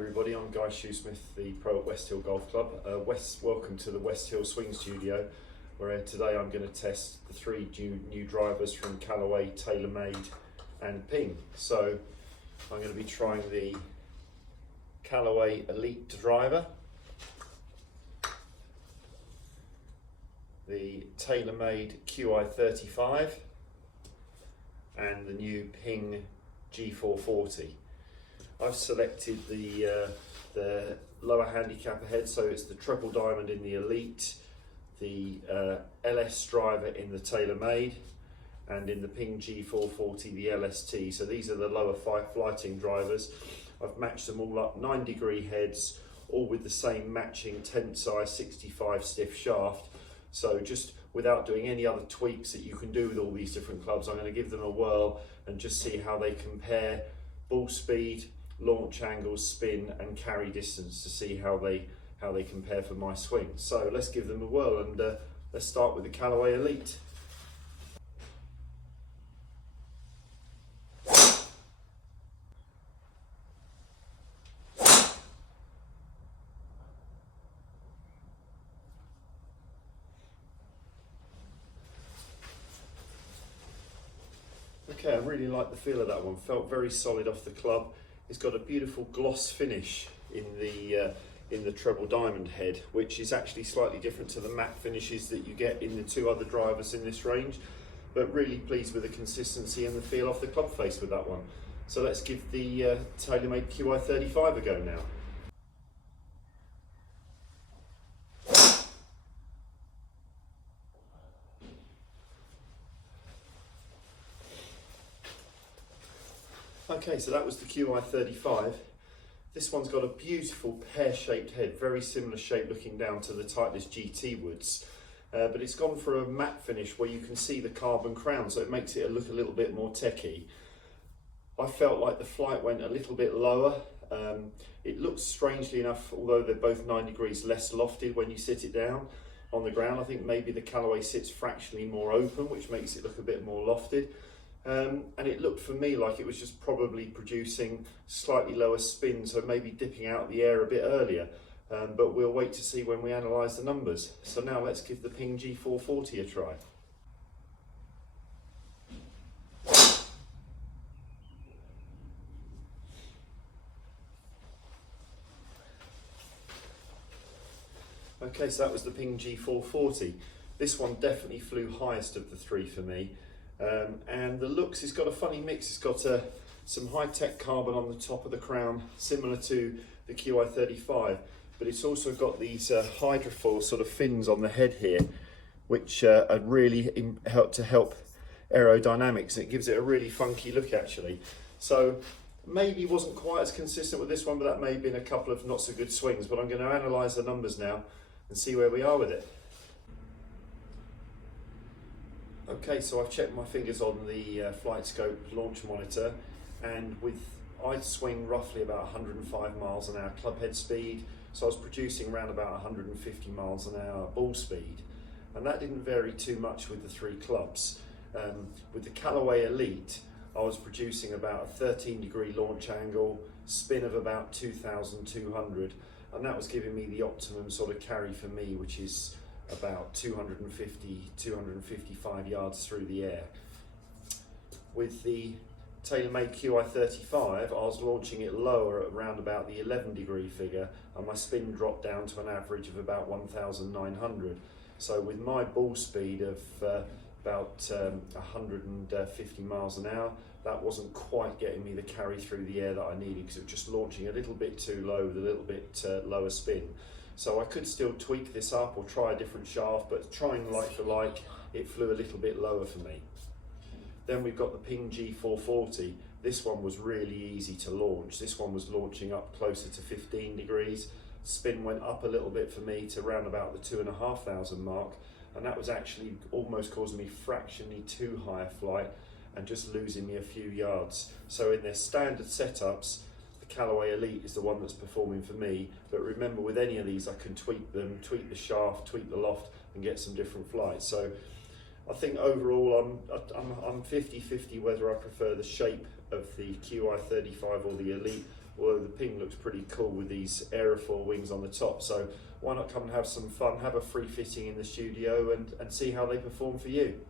everybody, I'm Guy Shoesmith, the pro at West Hill Golf Club. Welcome to the West Hill Swing Studio, where today I'm going to test the three new drivers from Callaway, TaylorMade and Ping. So I'm going to be trying the Callaway Elyte driver, the TaylorMade Qi35 and the new Ping G440. I've selected the lower handicap ahead, so it's the Treble Diamond in the Elyte, the LS driver in the TaylorMade, and in the Ping G440 the LST. So these are the lower flighting drivers. I've matched them all up, 9-degree heads, all with the same matching Tensei 65 stiff shaft. So just without doing any other tweaks that you can do with all these different clubs, I'm going to give them a whirl and just see how they compare ball speed, launch angles, spin and carry distance, to see how they compare for my swing. So let's give them a whirl, and let's start with the Callaway Elyte. Okay, I really like the feel of that one. Felt very solid off the club. It's got a beautiful gloss finish in the Treble Diamond head, which is actually slightly different to the matte finishes that you get in the two other drivers in this range. But really pleased with the consistency and the feel off the club face with that one. So let's give the TaylorMade Qi35 a go now. Okay, so that was the Qi35. This one's got a beautiful pear-shaped head, very similar shape looking down to the Titleist GT woods. But it's gone for a matte finish where you can see the carbon crown, so it makes it look a little bit more techy. I felt like the flight went a little bit lower. It looks, strangely enough, although they're both 9 degrees, less lofted when you sit it down on the ground. I think maybe the Callaway sits fractionally more open, which makes it look a bit more lofted. And it looked for me like it was just probably producing slightly lower spin, so maybe dipping out the air a bit earlier. But we'll wait to see when we analyse the numbers. So now let's give the Ping G440 a try. Okay, so that was the Ping G440. This one definitely flew highest of the three for me. And the looks, it's got a funny mix. It's got some high-tech carbon on the top of the crown, similar to the Qi35, but it's also got these hydrofoil sort of fins on the head here, which are really help aerodynamics. It gives it a really funky look actually. So maybe wasn't quite as consistent with this one, but that may have been a couple of not so good swings. But I'm going to analyse the numbers now and see where we are with it. Okay, so I've checked my fingers on the flight scope launch monitor, and I'd swing roughly about 105 miles an hour club head speed, so I was producing around about 150 miles an hour ball speed, and that didn't vary too much with the three clubs. With the Callaway Elyte, I was producing about a 13-degree launch angle, spin of about 2,200, and that was giving me the optimum sort of carry for me, which is about 255 yards through the air. With the TaylorMade Qi35, I was launching it lower at around about the 11-degree figure, and my spin dropped down to an average of about 1,900. So with my ball speed of about 150 miles an hour, that wasn't quite getting me the carry through the air that I needed, because it was just launching a little bit too low with a little bit lower spin. So I could still tweak this up or try a different shaft, but trying like for like, it flew a little bit lower for me. Then we've got the Ping G440. This one was really easy to launch. This one was launching up closer to 15 degrees. Spin went up a little bit for me to around about the 2,500 mark, and that was actually almost causing me fractionally too high a flight and just losing me a few yards. So in their standard setups, Callaway Elyte is the one that's performing for me, but remember, with any of these I can tweak them, tweak the shaft, tweak the loft and get some different flights. So I think overall I'm 50-50 whether I prefer the shape of the Qi35 or the Elyte, although the Ping looks pretty cool with these aerofoil wings on the top. So why not come and have some fun, have a free fitting in the studio and see how they perform for you.